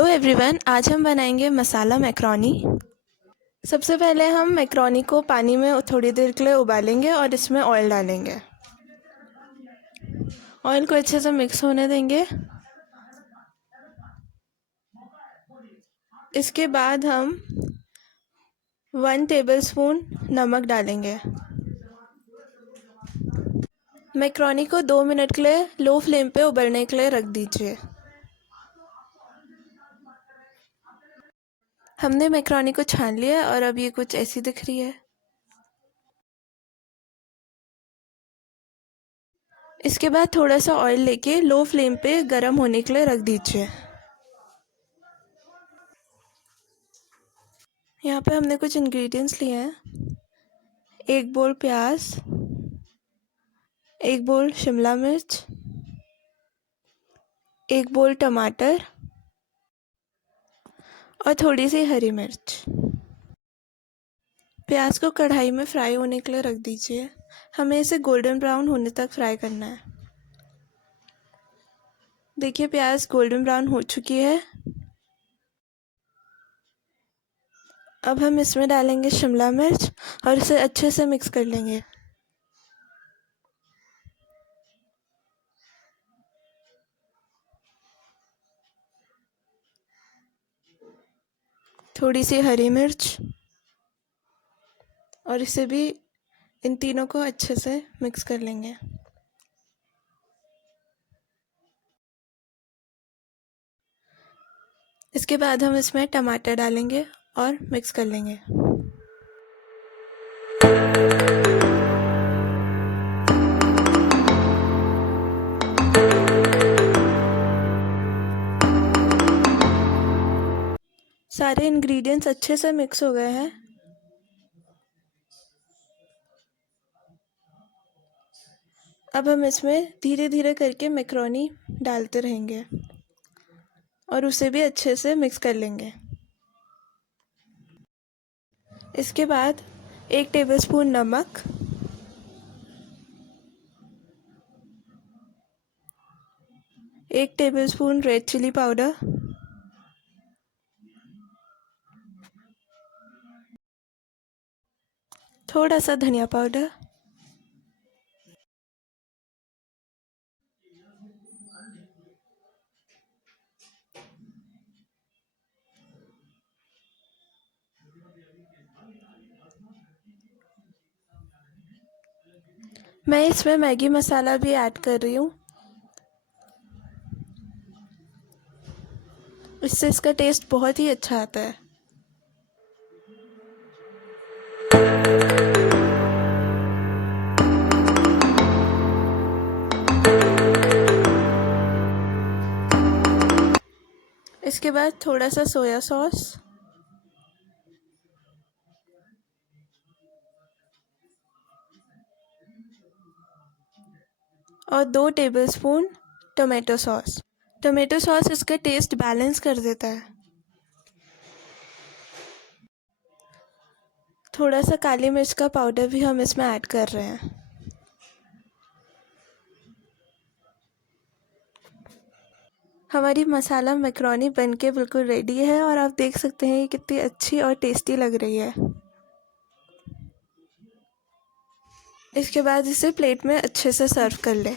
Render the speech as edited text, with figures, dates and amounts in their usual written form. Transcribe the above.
Hello everyone, आज हम बनाएंगे मसाला मैक्रोनी। सबसे पहले हम मैक्रोनी को पानी में थोड़ी देर के लिए उबालेंगे और इसमें ऑयल डालेंगे। ऑयल को अच्छे से मिक्स होने देंगे। इसके बाद हम 1 टेबलस्पून नमक डालेंगे। मैक्रोनी को 2 मिनट के लिए लो फ्लेम पे उबलने के लिए रख दीजिए। हमने मैक्रोनी को छान लिया और अब ये कुछ ऐसी दिख रही है। इसके बाद थोड़ा सा ऑयल लेके लो फ्लेम पे गरम होने के लिए रख दीजिए। यहाँ पे हमने कुछ इंग्रेडिएंट्स लिए हैं। 1 बोल प्याज, 1 बोल शिमला मिर्च, 1 बोल टमाटर और थोड़ी सी हरी मिर्च। प्याज को कढ़ाई में फ्राई होने के लिए रख दीजिए। हमें इसे गोल्डन ब्राउन होने तक फ्राई करना है। देखिए, प्याज गोल्डन ब्राउन हो चुकी है। अब हम इसमें डालेंगे शिमला मिर्च और इसे अच्छे से मिक्स कर लेंगे। थोड़ी सी हरी मिर्च और इसे भी इन तीनों को अच्छे से मिक्स कर लेंगे। इसके बाद हम इसमें टमाटर डालेंगे और मिक्स कर लेंगे। सारे इंग्रेडिएंट्स अच्छे से मिक्स हो गए हैं। अब हम इसमें धीरे धीरे करके मैक्रोनी डालते रहेंगे और उसे भी अच्छे से मिक्स कर लेंगे। इसके बाद 1 टेबलस्पून नमक, 1 टेबलस्पून रेड चिली पाउडर, थोड़ा सा धनिया पाउडर, मैं इसमें मैगी मसाला भी ऐड कर रही हूँ। इससे इसका टेस्ट बहुत ही अच्छा आता है। इसके बाद थोड़ा सा सोया सॉस और 2 tablespoon tomato sauce. Tomato sauce इसका टेस्ट बैलेंस कर देता है। थोड़ा सा काली मिर्च का पाउडर भी हम इसमें ऐड कर रहे हैं। हमारी मसाला मैक्रोनी बनके बिल्कुल रेडी है और आप देख सकते हैं ये कितनी अच्छी और टेस्टी लग रही है। इसके बाद इसे प्लेट में अच्छे से सर्व कर लें।